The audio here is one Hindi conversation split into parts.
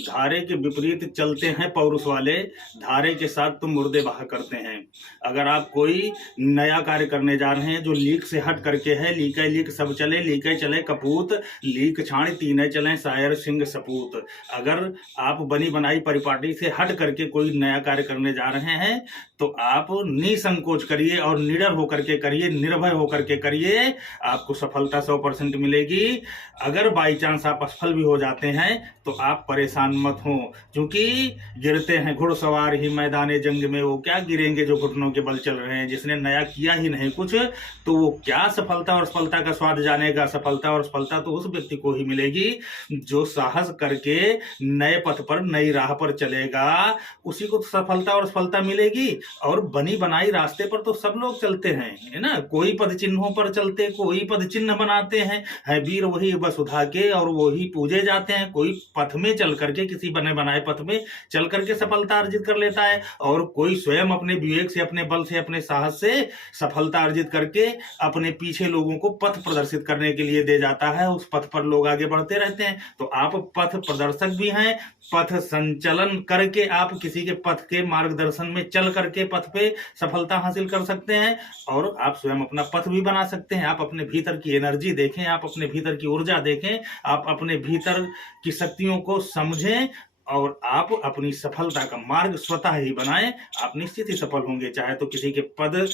धारे के विपरीत चलते हैं पौरुष वाले, धारे के साथ तुम मुर्दे बहा करते हैं। अगर आप कोई नया कार्य करने जा रहे हैं जो लीक से हट करके है, लीके लीक सब चले, लीके चले कपूत, लीक छाण तीने चले शायर सिंह सपूत। अगर आप बनी बनाई परिपाटी से हट करके कोई नया कार्य करने जा रहे हैं तो आप निसंकोच करिए और निडर होकर के करिए, निर्भय होकर के करिए, आपको सफलता 100% मिलेगी। अगर बाई चांस आप असफल भी हो जाते हैं तो आप परेशान मत हो, क्योंकि गिरते हैं घुड़सवार ही मैदान जंग में, वो क्या गिरेंगे जो घुटनों के बल चल रहे हैं। जिसने नया किया ही नहीं कुछ तो वो क्या सफलता और सफलता का स्वाद जानेगा। सफलता और सफलता तो उस व्यक्ति को ही मिलेगी जो साहस करके नए पथ पर, नई राह पर चलेगा, उसी को सफलता और सफलता मिलेगी। और बनी बनाई रास्ते पर तो सब लोग चलते हैं, है ना। कोई पद चिन्हों पर चलते, कोई पद चिन्ह बनाते हैं, है वीर वही वसुधा के और वही पूजे जाते हैं। कोई पथ में चल करके, किसी बने बनाए पथ में चल करके सफलता अर्जित कर लेता है, और कोई स्वयं अपने विवेक से, अपने बल से, अपने साहस से सफलता अर्जित करके अपने पीछे लोगों को पथ प्रदर्शित करने के लिए दे जाता है। उस पथ पर लोग आगे बढ़ते रहते हैं। तो आप पथ प्रदर्शक भी हैं, पथ संचलन करके आप किसी के पथ के मार्गदर्शन में चल करके पथ पे सफलता हासिल कर सकते हैं, और आप स्वयं अपना पथ भी बना सकते हैं। आप अपने भीतर की एनर्जी देखें, आप अपने भीतर की ऊर्जा देखें, आप अपने भीतर की शक्तियों को समझें और आप अपनी सफलता का मार्ग स्वतः ही बनाएं। आप निश्चित ही सफल होंगे। चाहे तो किसी के पद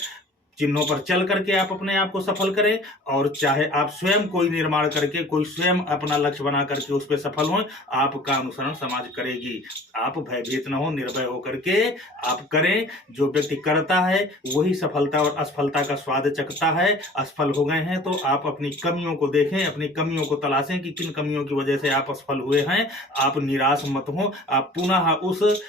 चिन्हों पर चल करके आप अपने आप को सफल करें, और चाहे आप स्वयं कोई निर्माण करके, कोई स्वयं अपना लक्ष्य बना करके उस पर सफल हों, आपका अनुसरण समाज करेगी। आप भयभीत न हो, निर्भय होकर के आप करें। जो व्यक्ति करता है वही सफलता और असफलता का स्वाद चखता है। असफल हो गए हैं तो आप अपनी कमियों को देखें, अपनी कमियों को तलाशें कि किन कमियों की वजह से आप असफल हुए हैं। आप निराश मत हो, आप पुनः उस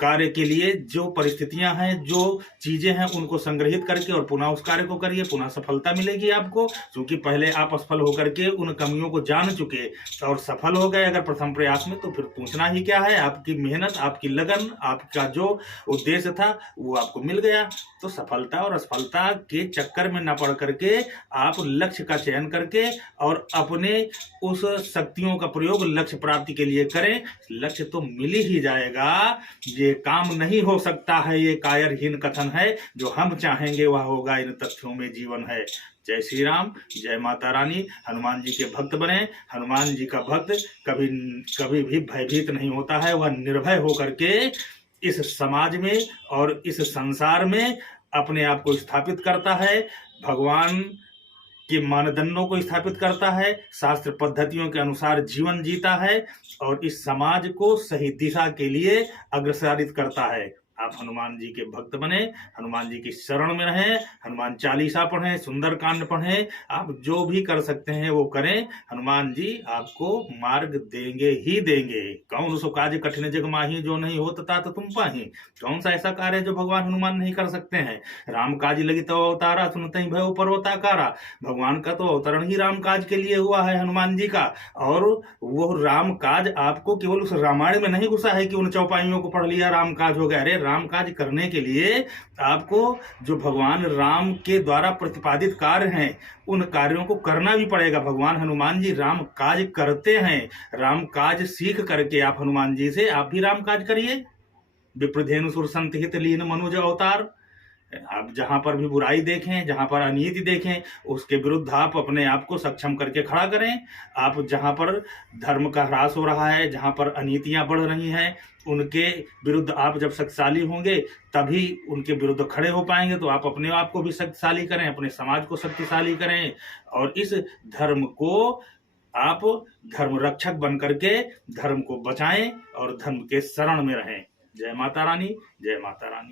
कार्य के लिए जो परिस्थितियां हैं, जो चीजें हैं, उनको संग्रहित करके और पुनः उस कार्य को करिए, पुनः सफलता मिलेगी आपको। क्योंकि पहले आप असफल होकर के उन कमियों को जान चुके और सफल हो गए अगर प्रथम प्रयास में, तो फिर पूछना ही क्या है। आपकी मेहनत, आपकी लगन, आपका जो उद्देश्य था वो आपको मिल गया। तो सफलता और असफलता के चक्कर में न पड़ करके आप लक्ष्य का चयन करके और अपने उस शक्तियों का प्रयोग लक्ष्य प्राप्ति के लिए करें। लक्ष्य तो मिल ही जाएगा। ये काम नहीं हो सकता है, ये कायरहीन कथन है। जो हम चाहेंगे वह होगा, इन तथ्यों में जीवन है। जय श्री राम, जय माता रानी। हनुमान जी के भक्त बने। हनुमान जी का भक्त कभी कभी भी भयभीत नहीं होता है। वह निर्भय होकर के इस समाज में और इस संसार में अपने आप को स्थापित करता है, भगवान के मानदंडों को स्थापित करता है, शास्त्र पद्धतियों के अनुसार जीवन जीता है और इस समाज को सही दिशा के लिए अग्रसरित करता है। आप हनुमान जी के भक्त बने, हनुमान जी की शरण में रहें, हनुमान चालीसा पढ़ें, सुंदरकांड पढ़ें। आप जो भी कर सकते हैं वो करें। हनुमान जी आपको मार्ग देंगे ही देंगे। कौन सो कार्य कठिन जग माही, जो नहीं होता तात तुम पाही। कौन सा ऐसा कार्य जो भगवान हनुमान नहीं कर सकते हैं। राम काज लगी तो अवतारा, सुनते ही भय पर्वताकारा। भगवान का तो अवतरण ही राम काज के लिए हुआ है, हनुमान जी का। और वो राम काज आपको केवल उस रामायण में नहीं घुसा है कि उन चौपाइयों को पढ़ लिया राम काज हो गया। अरे राम काज करने के लिए आपको जो भगवान राम के द्वारा प्रतिपादित कार्य हैं उन कार्यों को करना भी पड़ेगा। भगवान हनुमान जी राम काज करते हैं। राम काज सीख करके आप हनुमान जी से आप भी राम काज करिए। विप्रधेनु सुर संत हित लीन मनुज अवतार। आप जहां पर भी बुराई देखें, जहां पर अनीति देखें, उसके विरुद्ध आप अपने आप को सक्षम करके खड़ा करें। आप जहां पर धर्म का ह्रास हो रहा है, जहां पर अनीतियां बढ़ रही हैं, उनके विरुद्ध आप जब शक्तिशाली होंगे तभी उनके विरुद्ध खड़े हो पाएंगे। तो आप अपने आप को भी शक्तिशाली करें, अपने समाज को शक्तिशाली करें और इस धर्म को आप धर्म रक्षक बन करके धर्म को बचाएं और धर्म के शरण में रहें। जय माता रानी, जय माता रानी।